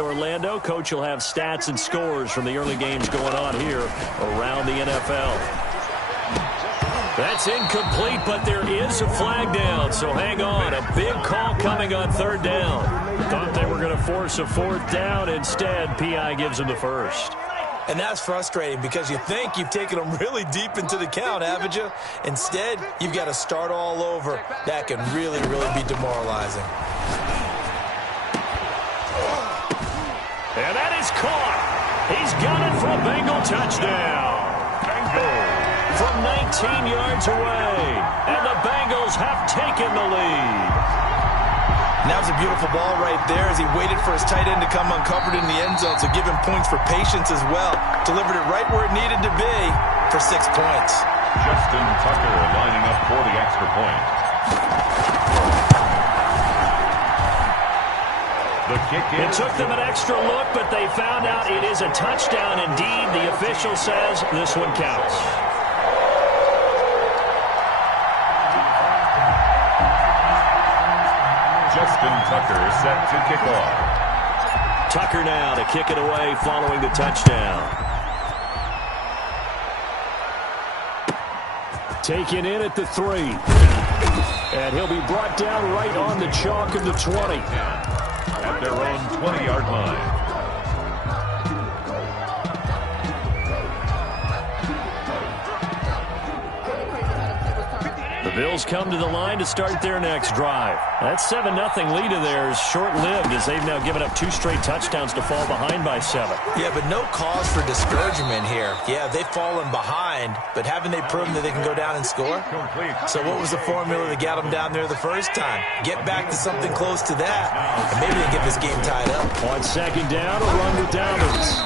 Orlando. Coach will have stats and scores from the early games going on here around the NFL. That's incomplete, but there is a flag down, so hang on. A big call coming on third down. Thought they were going to force a fourth down. Instead, P.I. gives them the first. And that's frustrating because you think you've taken them really deep into the count, haven't you? Instead, you've got to start all over. That can really, really be demoralizing. And that is caught. He's got it for a Bengal touchdown. From 19 yards away. And the Bengals have taken the lead. And that was a beautiful ball right there as he waited for his tight end to come uncovered in the end zone, so give him points for patience as well. Delivered it right where it needed to be for 6 points. Justin Tucker lining up for the extra point. It took them an extra look, but they found out it is a touchdown indeed. The official says this one counts. Justin Tucker set to kick off. Tucker now to kick it away following the touchdown. Taken in at the 3. And he'll be brought down right on the chalk of the 20. At their own 20-yard line. The Bills come to the line to start their next drive. That 7-0 lead of theirs short-lived as they've now given up 2 straight touchdowns to fall behind by 7. Yeah, but no cause for discouragement here. Yeah, they've fallen behind, but haven't they proven that they can go down and score? So what was the formula that got them down there the first time? Get back to something close to that, and maybe they get this game tied up. On second down, a run with Dobbins.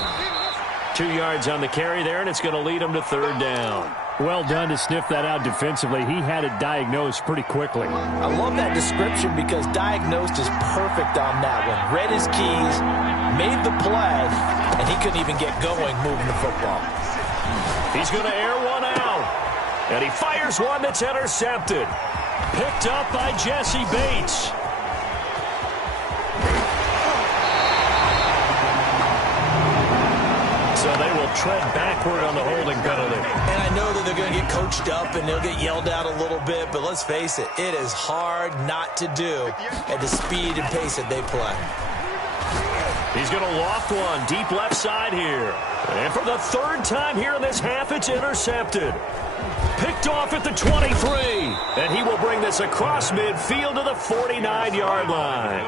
2 yards on the carry there, and it's going to lead them to third down. Well done to sniff that out defensively. He had it diagnosed pretty quickly. I love that description because diagnosed is perfect on that one. Read his keys, made the play, and he couldn't even get going moving the football. He's going to air one out. And he fires one that's intercepted. Picked up by Jesse Bates. So they will tread backward on the holding penalty. And I know that they're going to get coached up and they'll get yelled at a little bit, but let's face it, it is hard not to do at the speed and pace that they play. He's going to loft one deep left side here. And for the third time here in this half, it's intercepted. Picked off at the 23. And he will bring this across midfield to the 49-yard line.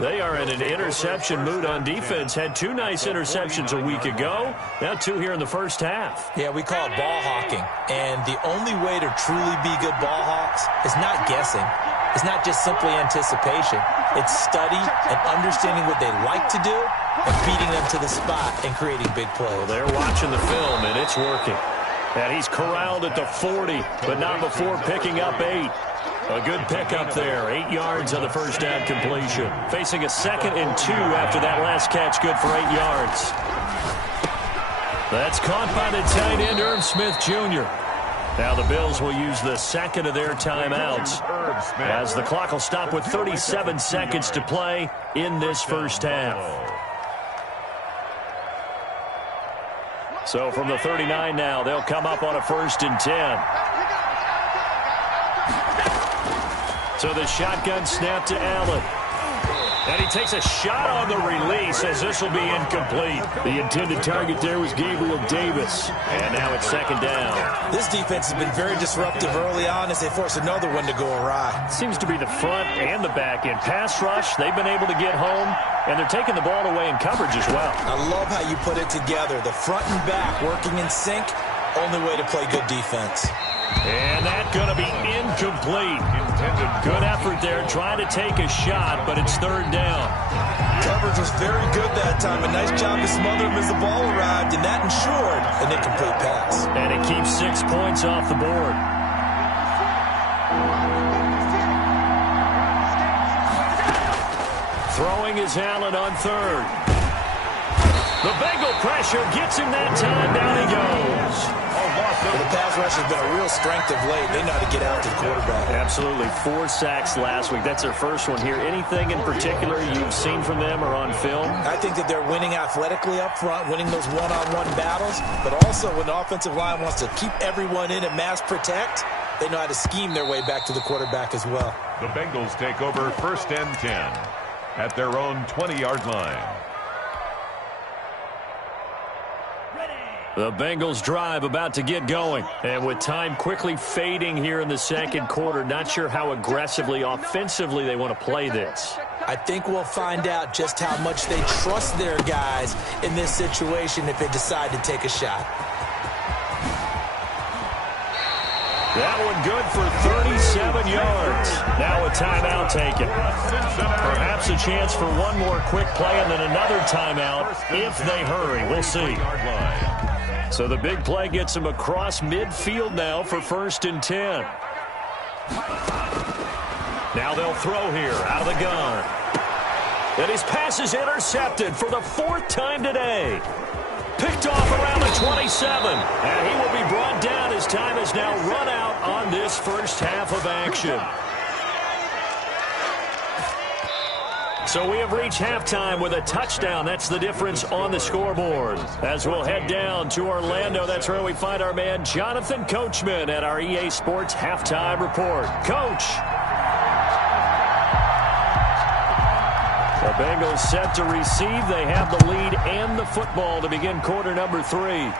They are in an interception mood on defense. Had 2 nice interceptions a week ago. Now 2 here in the first half. Yeah, we call it ball hawking. And the only way to truly be good ball hawks is not guessing. It's not just simply anticipation. It's study and understanding what they like to do and beating them to the spot and creating big plays. Well, they're watching the film, and it's working. And he's corralled at the 40, but not before picking up 8. A good pickup there. 8 yards on the first down completion. Facing a 2nd and 2 after that last catch. Good for 8 yards. That's caught by the tight end, Irv Smith Jr. Now the Bills will use the second of their timeouts as the clock will stop with 37 seconds to play in this first half. So from the 39 now, they'll come up on a 1st and 10. So the shotgun snap to Allen. And he takes a shot on the release as this will be incomplete. The intended target there was Gabriel Davis. And now it's 2nd down. This defense has been very disruptive early on as they force another one to go awry. Seems to be the front and the back end. Pass rush, they've been able to get home. And they're taking the ball away in coverage as well. I love how you put it together. The front and back working in sync. Only way to play good defense. And that's going to be incomplete. Good effort there, trying to take a shot, but it's 3rd down. Coverage was very good that time. A nice job to smother him as the ball arrived, and that ensured an incomplete pass. And it keeps 6 points off the board. Throwing is Allen on 3rd. The Bengal pressure gets him that time. Down he goes. Well, the pass rush has been a real strength of late. They know how to get out to the quarterback. Absolutely. 4 sacks last week. That's their first one here. Anything in particular you've seen from them or on film? I think that they're winning athletically up front, winning those one-on-one battles, but also when the offensive line wants to keep everyone in and mass protect, they know how to scheme their way back to the quarterback as well. The Bengals take over 1st and 10 at their own 20-yard line. The Bengals drive about to get going. And with time quickly fading here in the second quarter, not sure how aggressively, offensively they want to play this. I think we'll find out just how much they trust their guys in this situation if they decide to take a shot. That one good for 37 yards. Now a timeout taken. Perhaps a chance for one more quick play and then another timeout if they hurry. We'll see. So the big play gets him across midfield now for 1st and 10. Now they'll throw here out of the gun. And his pass is intercepted for the 4th time today. Picked off around the 27. And he will be brought down as time has now run out on this first half of action. So we have reached halftime with a touchdown. That's the difference on the scoreboard. As we'll head down to Orlando, that's where we find our man Jonathan Coachman at our EA Sports Halftime Report. Coach. The Bengals set to receive. They have the lead and the football to begin quarter number 3.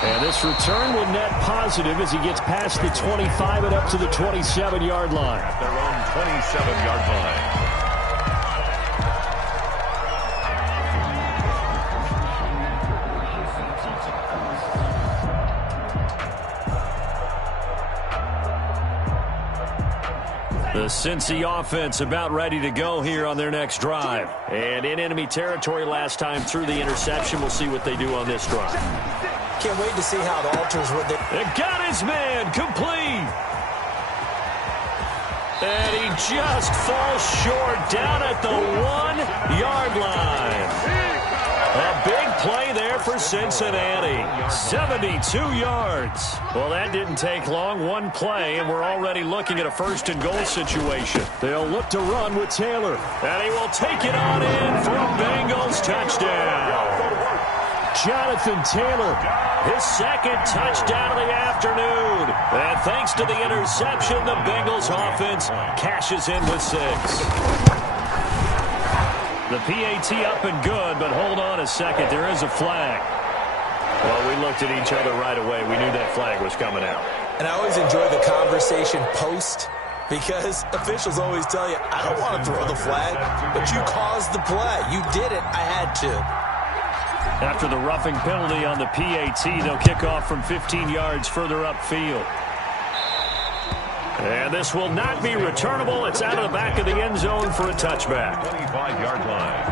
And this return will net positive as he gets past the 25 and up to the 27-yard line. At their own 27-yard line. The Cincy offense about ready to go here on their next drive. And in enemy territory last time through the interception. We'll see what they do on this drive. Can't wait to see how it alters what they... It got his man complete. And he just falls short down at the 1-yard line. A big play there for Cincinnati. 72 yards. Well, that didn't take long. One play, and we're already looking at a 1st and goal situation. They'll look to run with Taylor. And he will take it on in for a Bengals touchdown. Jonathan Taylor, his 2nd touchdown of the afternoon. And thanks to the interception, the Bengals offense cashes in with 6. The PAT up and good, but hold on a second. There is a flag. Well, we looked at each other right away. We knew that flag was coming out. And I always enjoy the conversation post because officials always tell you, I don't want to throw the flag, but you caused the play. You did it. I had to. After the roughing penalty on the PAT, they'll kick off from 15 yards further upfield. And this will not be returnable. It's out of the back of the end zone for a touchback. 25-yard line.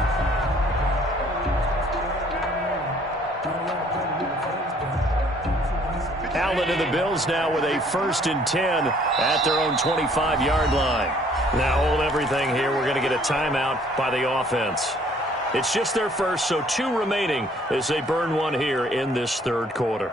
Allen and the Bills now with a 1st and 10 at their own 25-yard line. Now hold everything here. We're going to get a timeout by the offense. It's just their first, so 2 remaining as they burn one here in this 3rd quarter.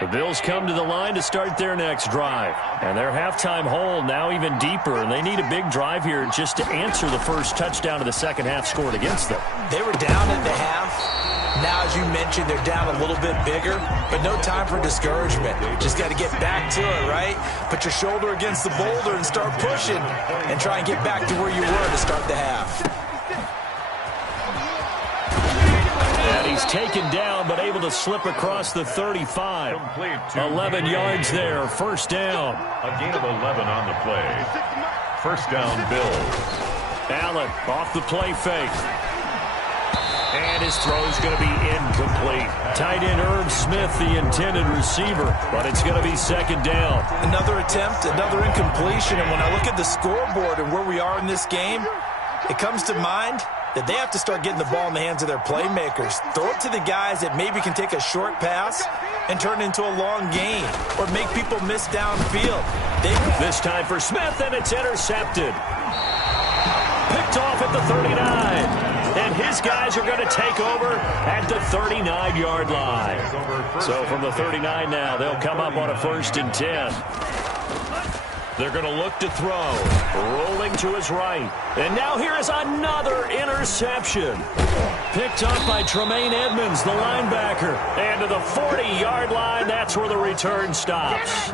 The Bills come to the line to start their next drive. And their halftime hole now even deeper, and they need a big drive here just to answer the first touchdown of the second half scored against them. They were down at the half. Now, as you mentioned, they're down a little bit bigger, but no time for discouragement. Just got to get back to it, right? Put your shoulder against the boulder and start pushing and try and get back to where you were to start the half. He's taken down, but able to slip across the 35. 11 yards there, 1st down. A gain of 11 on the play. 1st down, Bills. Allen off the play fake. And his throw is going to be incomplete. Tight end Irv Smith, the intended receiver, but it's going to be second down. Another attempt, another incompletion, and when I look at the scoreboard and where we are in this game, it comes to mind that they have to start getting the ball in the hands of their playmakers. Throw it to the guys that maybe can take a short pass and turn it into a long gain or make people miss downfield. This time for Smith, and it's intercepted. Picked off at the 39. And his guys are going to take over at the 39-yard line. So from the 39 now, they'll come up on a 1st and 10. They're going to look to throw. Rolling to his right. And now here is another interception. Picked up by Tremaine Edmonds, the linebacker. And to the 40-yard line, that's where the return stops.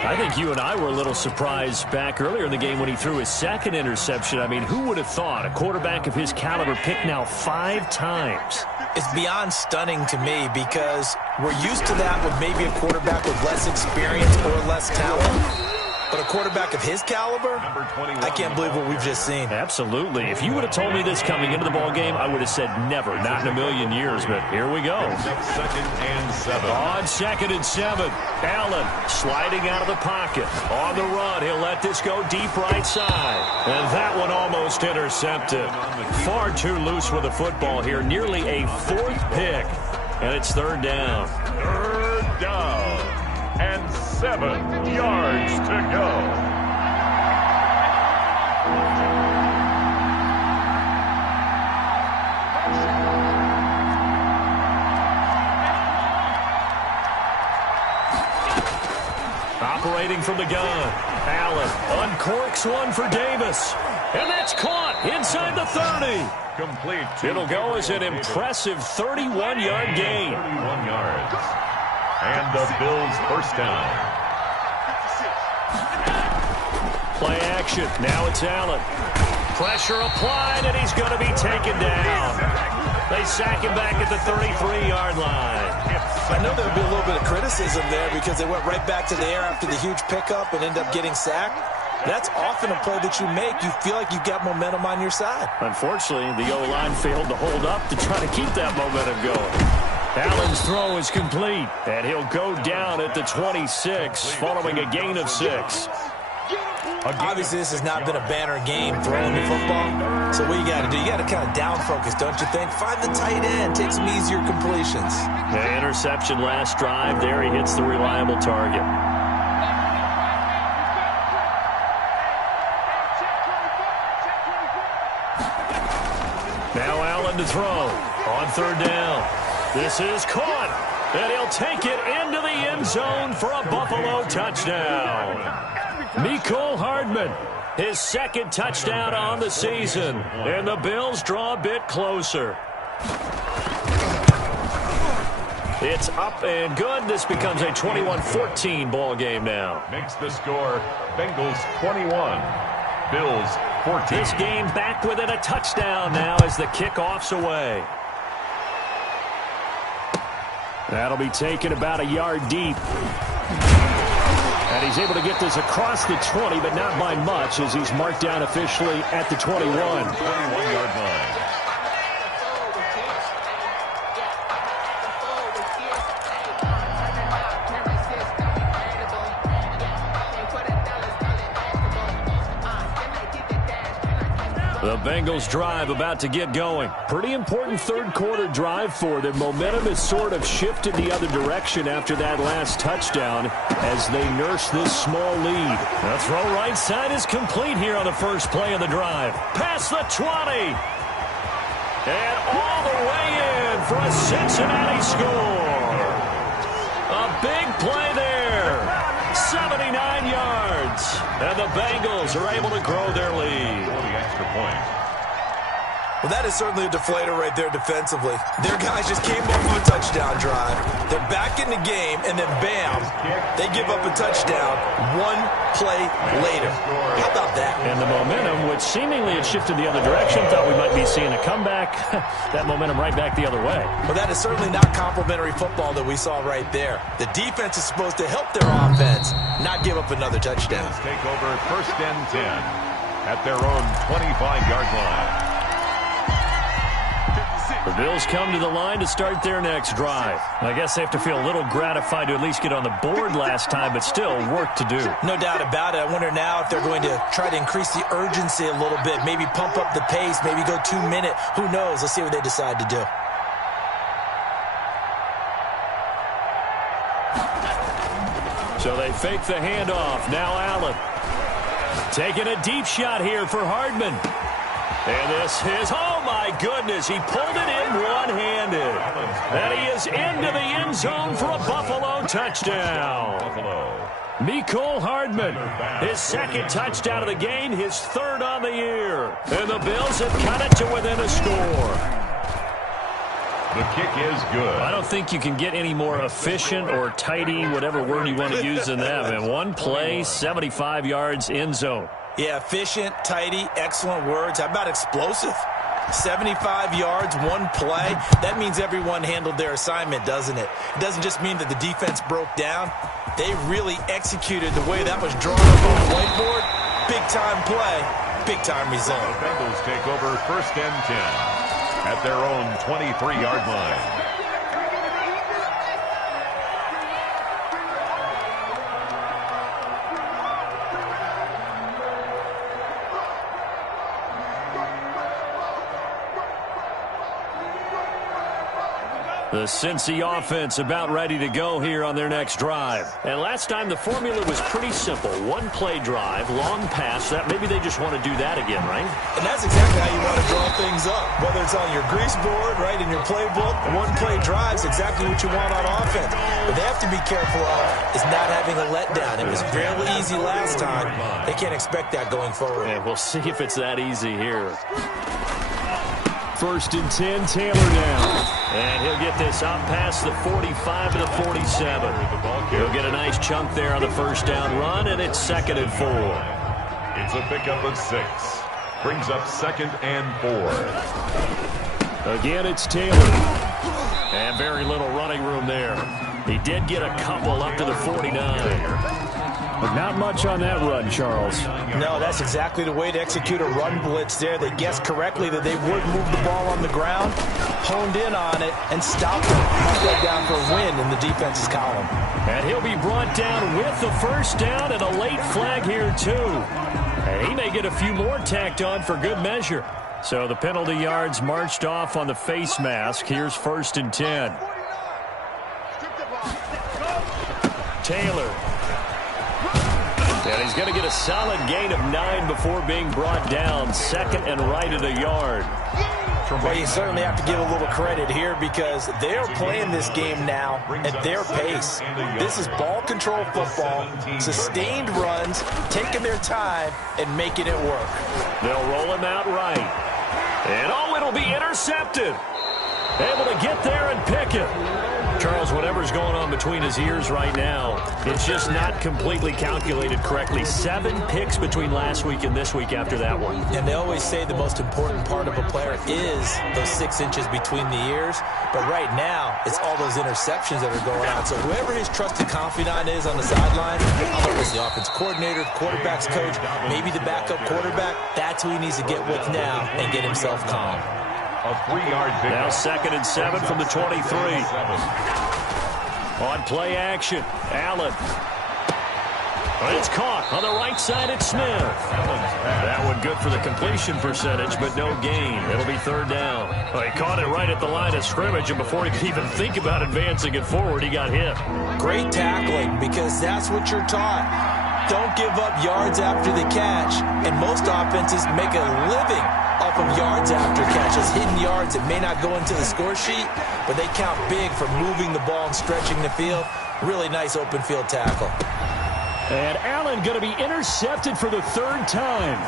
I think you and I were a little surprised back earlier in the game when he threw his second interception. I mean, who would have thought a quarterback of his caliber picked now 5 times? It's beyond stunning to me because we're used to that with maybe a quarterback with less experience or less talent. But a quarterback of his caliber, I can't believe what we've just seen. Absolutely. If you would have told me this coming into the ball game, I would have said never, not in a million years. But here we go. 2nd and 7. On 2nd and 7, Allen sliding out of the pocket. On the run, he'll let this go deep right side. And that one almost intercepted. Far too loose with the football here. Nearly a 4th pick. And it's 3rd down. 3rd down. And 7 yards to go. Operating from the gun. Allen uncorks one for Davis. And that's caught inside the 30. Complete. It'll go as an impressive 31-yard gain. 31 yards. And the Bills' 1st down. Play action. Now it's Allen. Pressure applied, and he's going to be taken down. They sack him back at the 33-yard line. I know there'll be a little bit of criticism there because they went right back to the air after the huge pickup and ended up getting sacked. That's often a play that you make. You feel like you've got momentum on your side. Unfortunately, the O-line failed to hold up to try to keep that momentum going. Allen's throw is complete, and he'll go down at the 26 following a gain of 6. Obviously, this has not been a banner game throwing the football. So what you got to do, you got to kind of down focus, don't you think? Find the tight end, take some easier completions. The interception last drive there. He hits the reliable target. Now Allen to throw on 3rd down. This is caught, and he'll take it into the end zone for a Buffalo touchdown. Mecole Hardman, his 2nd touchdown on the season, and the Bills draw a bit closer. It's up and good. This becomes a 21-14 ball game now. Makes the score Bengals 21, Bills 14. This game back within a touchdown now as the kickoff's away. That'll be taken about a yard deep. And he's able to get this across the 20, but not by much as he's marked down officially at the 21. 21-yard line. The Bengals drive about to get going. Pretty important 3rd quarter drive for them. Momentum has sort of shifted the other direction after that last touchdown as they nurse this small lead. The throw right side is complete here on the first play of the drive. Past the 20. And all the way in for a Cincinnati score. A big play there. 79 yards. And the Bengals are able to grow their lead. The extra point. Well, that is certainly a deflator right there defensively. Their guys just came off of a touchdown drive. They're back in the game, and then bam, they give up a touchdown 1 play later. How about that? And the momentum, which seemingly had shifted the other direction, thought we might be seeing a comeback. That momentum right back the other way. Well, that is certainly not complimentary football that we saw right there. The defense is supposed to help their offense, not give up another touchdown. Let's take over 1st and 10 at their own 25-yard line. The Bills come to the line to start their next drive. I guess they have to feel a little gratified to at least get on the board last time, but still work to do. No doubt about it. I wonder now if they're going to try to increase the urgency a little bit, maybe pump up the pace, maybe go 2 minute. Who knows? Let's see what they decide to do. So they fake the handoff. Now Allen. Taking a deep shot here for Hardman. And this is, oh my goodness, he pulled it in one-handed. And he is into the end zone for a Buffalo touchdown. Mecole Hardman, his second touchdown of the game, his third on the year. And the Bills have cut it to within a score. The kick is good. I don't think you can get any more efficient or tidy, whatever word you want to use than that. And one play, 75 yards, end zone. Yeah, efficient, tidy, excellent words. How about explosive? 75 yards, one play. That means everyone handled their assignment, doesn't it? It doesn't just mean that the defense broke down. They really executed the way that was drawn up on the whiteboard. Big-time play, big-time result. The Bengals take over 1st and 10 at their own 23-yard line. The Cincy offense about ready to go here on their next drive. And last time the formula was pretty simple. One-play drive, long pass. That maybe they just want to do that again, right? And that's exactly how you want to draw things up. Whether it's on your grease board, right, in your playbook, one-play drive is exactly what you want on offense. But they have to be careful of is not having a letdown. It was fairly easy last time. They can't expect that going forward. And we'll see if it's that easy here. 1st and 10, Taylor down. And he'll get this out past the 45 to the 47. He'll get a nice chunk there on the first down run, and it's 2nd and 4. It's a pickup of 6. Brings up 2nd and 4. Again, it's Taylor. And very little running room there. He did get a couple up to the 49. But not much on that run, Charles. No, that's exactly the way to execute a run blitz there. They guessed correctly that they would move the ball on the ground, honed in on it, and stopped it. Straight down for a win in the defense's column. And he'll be brought down with the first down and a late flag here, too. And he may get a few more tacked on for good measure. So the penalty yards marched off on the face mask. Here's 1st and 10. Taylor. And he's going to get a solid gain of 9 before being brought down. 2nd and right at a yard. Well, you certainly have to give a little credit here because they're playing this game now at their pace. This is ball control football, sustained runs, taking their time, and making it work. They'll roll him out right. And, oh, it'll be intercepted. Able to get there and pick it. Charles, whatever's going on between his ears right now, it's just not completely calculated correctly. 7 picks between last week and this week after that one. And they always say the most important part of a player is those 6 inches between the ears. But right now, it's all those interceptions that are going on. So whoever his trusted confidant is on the sideline, whether it's the offense coordinator, the quarterback's coach, maybe the backup quarterback, that's who he needs to get with now and get himself calm. A 3-yard pickup. Now 2nd and 7 from the 23. On play action, Allen. It's caught on the right side at Smith. That one good for the completion percentage, but no gain. It'll be 3rd down. Well, he caught it right at the line of scrimmage, and before he could even think about advancing it forward, he got hit. Great tackling, because that's what you're taught. Don't give up yards after the catch, and most offenses make a living off of yards after catches, hidden yards that may not go into the score sheet, but they count big for moving the ball and stretching the field. Really nice open field tackle. And Allen going to be intercepted for the 3rd time.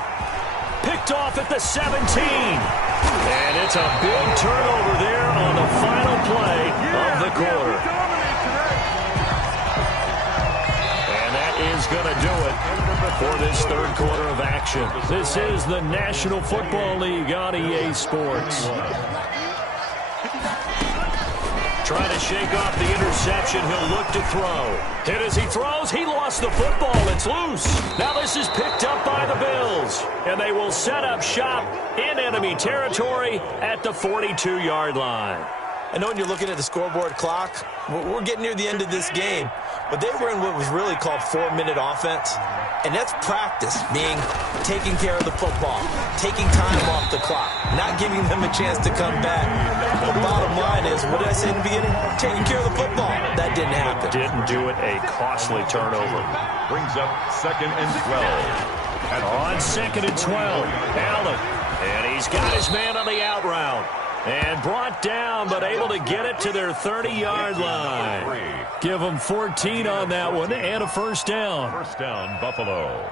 Picked off at the 17. And it's a big turnover there on the final play of the quarter. And that is going to do it for this 3rd quarter of action. This is the National Football League on EA Sports. Trying to shake off the interception. He'll look to throw. Hit as he throws. He lost the football. It's loose. Now this is picked up by the Bills. And they will set up shop in enemy territory at the 42-yard line. I know when you're looking at the scoreboard clock, we're getting near the end of this game, but they were in what was really called 4-minute offense, and that's practice, meaning taking care of the football, taking time off the clock, not giving them a chance to come back. The bottom line is, what did I say in the beginning? Taking care of the football. That didn't happen. Didn't do it. A costly turnover. Brings up 2nd and 12. On 2nd and 12, Allen. And he's got his man on the out route. And brought down, but able to get it to their 30-yard line. Give them 14 on that one and a first down. First down, Buffalo.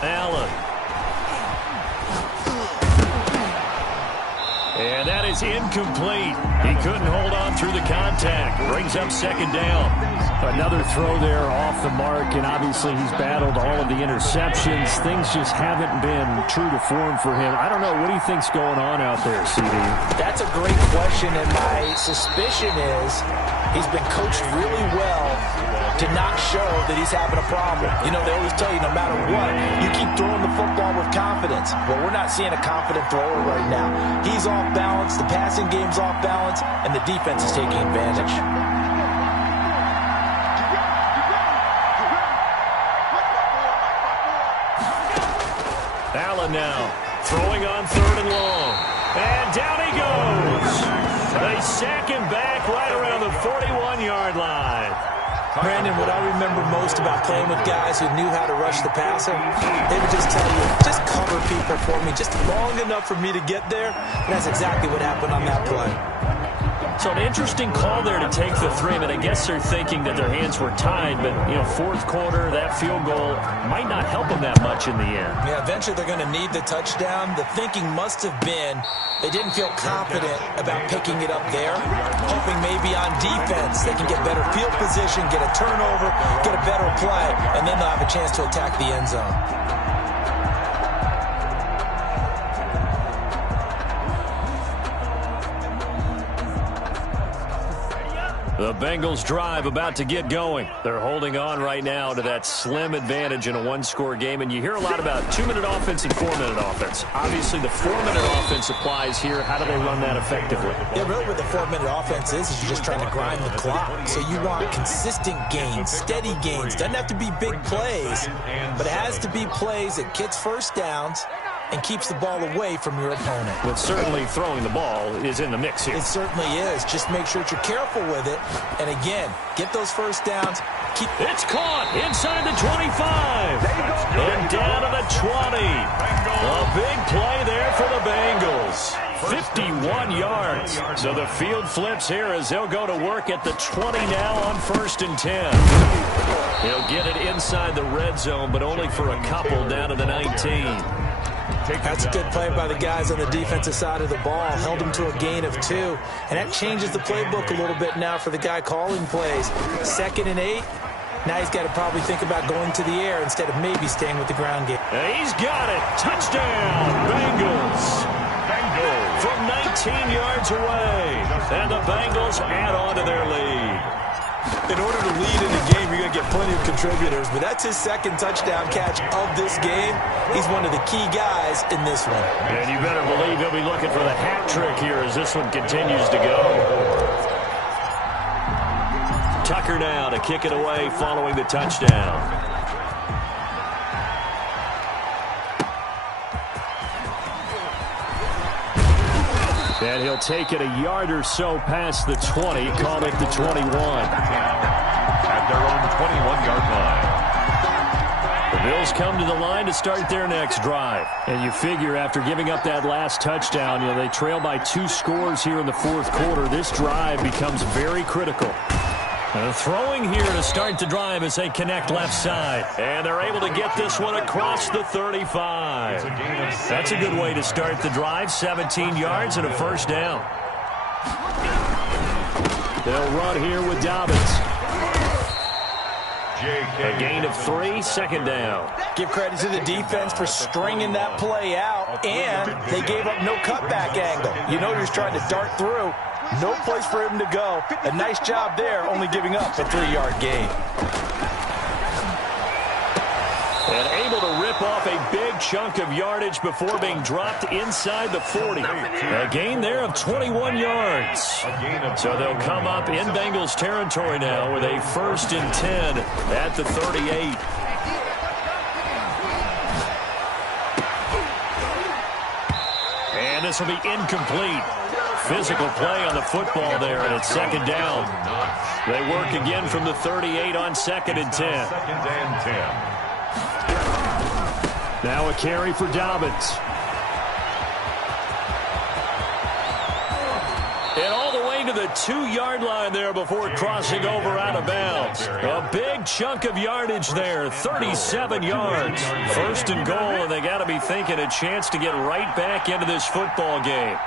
Allen. And that is incomplete. He couldn't hold on through the contact. Brings up 2nd down. Another throw there off the mark, and obviously he's battled all of the interceptions. Things just haven't been true to form for him. I don't know. What do you think's going on out there, CD? That's a great question, and my suspicion is he's been coached really well to not show that he's having a problem. You know, they always tell you no matter what, you keep throwing the football with confidence. Well, we're not seeing a confident thrower right now. He's off balance, the passing game's off balance, and the defense is taking advantage. Allen now throwing on 3rd and long. And down he goes. They sack him back right around the 41-yard line. Brandon, what I remember most about playing with guys who knew how to rush the passer, they would just tell you, just cover people for me, just long enough for me to get there. And that's exactly what happened on that play. So an interesting call there to take the 3. I mean, I guess they're thinking that their hands were tied, but, you know, 4th quarter, that field goal might not help them that much in the end. Yeah, eventually they're going to need the touchdown. The thinking must have been they didn't feel confident about picking it up there, hoping maybe on defense they can get better field position, get a turnover, get a better play, and then they'll have a chance to attack the end zone. The Bengals drive about to get going. They're holding on right now to that slim advantage in a one-score game. And you hear a lot about 2-minute offense and 4-minute offense. Obviously, the 4-minute offense applies here. How do they run that effectively? Yeah, really what the 4-minute offense is you're just trying to grind the clock. So you want consistent gains, steady gains. Doesn't have to be big plays, but it has to be plays that gets first downs and keeps the ball away from your opponent. But certainly throwing the ball is in the mix here. It certainly is. Just make sure that you're careful with it. And again, get those first downs. It's caught inside the 25. And down to the 20. A big play there for the Bengals. 51 yards. So the field flips here as they'll go to work at the 20 now on 1st and 10. He'll get it inside the red zone, but only for a couple down to the 19. That's a good play by the guys on the defensive side of the ball. Held him to a gain of 2. And that changes the playbook a little bit now for the guy calling plays. 2nd and 8. Now he's got to probably think about going to the air instead of maybe staying with the ground game. And he's got it. Touchdown, Bengals. From 19 yards away. And the Bengals add on to their lead. In order to lead in the game, you're going to get plenty of contributors, but that's his 2nd touchdown catch of this game. He's one of the key guys in this one. And you better believe he'll be looking for the hat trick here as this one continues to go. Tucker now to kick it away following the touchdown. And he'll take it a yard or so past the 20, call it the 21. At their own 21-yard line. The Bills come to the line to start their next drive. And you figure after giving up that last touchdown, you know, they trail by 2 scores here in the 4th quarter. This drive becomes very critical. Throwing here to start the drive as they connect left side. And they're able to get this one across the 35. That's a good way to start the drive. 17 yards and a first down. They'll run here with Dobbins. A gain of 3, second down. Give credit to the defense for stringing that play out, and they gave up no cutback angle. You know you're trying to dart through. No place for him to go. A nice job there, only giving up a 3-yard gain. And able to rip off a big chunk of yardage before being dropped inside the 40. A gain there of 21 yards. So they'll come up in Bengals territory now with a 1st and 10 at the 38. And this will be incomplete. Physical play on the football there, and it's second down. They work again from the 38 on 2nd and 10. 2nd and 10. Now a carry for Dobbins. And all the way to the 2-yard line there before crossing over out of bounds. A big chunk of yardage there, 37 yards. 1st and goal, and they got to be thinking a chance to get right back into this football game.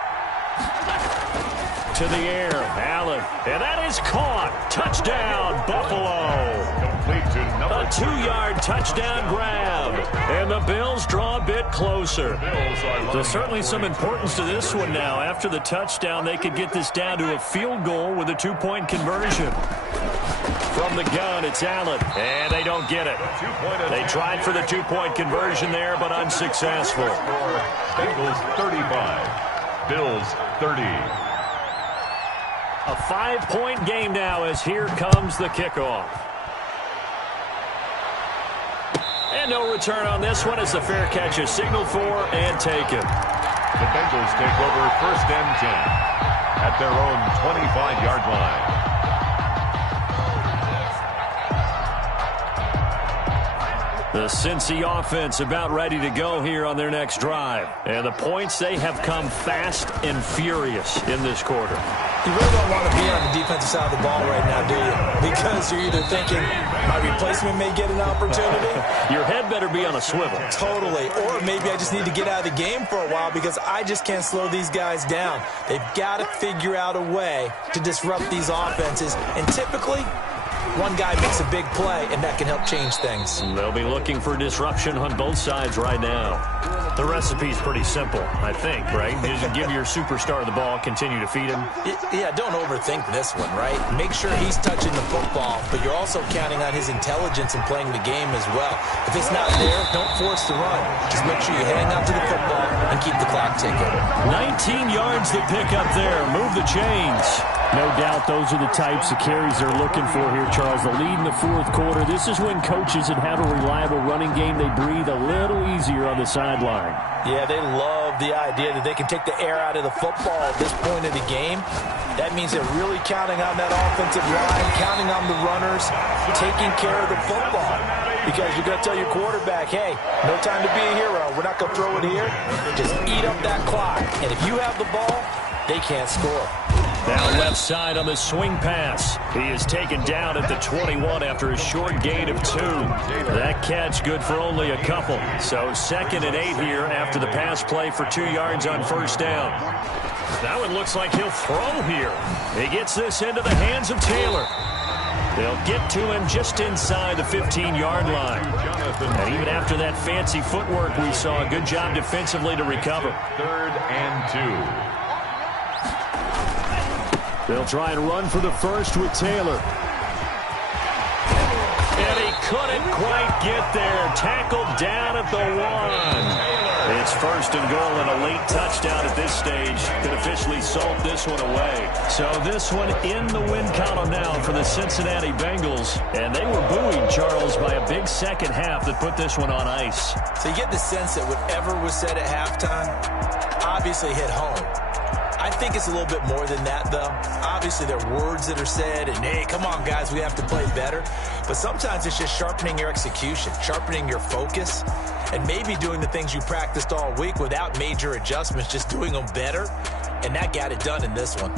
To the air, Allen. And that is caught. Touchdown, Buffalo. Complete to number A 2-yard touchdown grab. And the Bills draw a bit closer. There's certainly some importance to this one now. After the touchdown, they could get this down to a field goal with a 2-point conversion. From the gun, it's Allen. And they don't get it. They tried for the 2-point conversion there, but unsuccessful. Bengals 35. Bills 30. A 5-point game now as here comes the kickoff. And no return on this one as the fair catch is signaled for and taken. The Bengals take over 1st and 10 at their own 25-yard line. The Cincy offense about ready to go here on their next drive. And the points, they have come fast and furious in this quarter. You really don't want to be on the defensive side of the ball right now, do you? Because you're either thinking, my replacement may get an opportunity. Your head better be on a swivel. Totally. Or maybe I just need to get out of the game for a while because I just can't slow these guys down. They've got to figure out a way to disrupt these offenses. And typically, one guy makes a big play, and that can help change things. They'll be looking for disruption on both sides right now. The recipe's pretty simple, I think, right? You just give your superstar the ball, continue to feed him. Yeah, don't overthink this one, right? Make sure he's touching the football, but you're also counting on his intelligence in playing the game as well. If it's not there, don't force the run. Just make sure you hang on to the football and keep the clock ticking. 19 yards to pick up there. Move the chains. No doubt those are the types of carries they're looking for here, Charles. The lead in the 4th quarter. This is when coaches that have a reliable running game, they breathe a little easier on the sideline. Yeah, they love the idea that they can take the air out of the football at this point of the game. That means they're really counting on that offensive line, counting on the runners, taking care of the football. Because you're going to tell your quarterback, hey, no time to be a hero. We're not going to throw it here. Just eat up that clock. And if you have the ball, they can't score. Now left side on the swing pass. He is taken down at the 21 after a short gain of 2. That catch good for only a couple. So 2nd and 8 here after the pass play for 2 yards on 1st down. That one looks like he'll throw here. He gets this into the hands of Taylor. They'll get to him just inside the 15-yard line. And even after that fancy footwork we saw, a good job defensively to recover. 3rd and 2. They'll try and run for the first with Taylor. And he couldn't quite get there. Tackled down at the 1. It's 1st and goal and a late touchdown at this stage could officially salt this one away. So this one in the win column now for the Cincinnati Bengals. And they were buoyed, Charles, by a big second half that put this one on ice. So you get the sense that whatever was said at halftime obviously hit home. I think it's a little bit more than that, though. Obviously, there are words that are said, and, hey, come on, guys, we have to play better. But sometimes it's just sharpening your execution, sharpening your focus, and maybe doing the things you practiced all week without major adjustments, just doing them better. And that got it done in this one.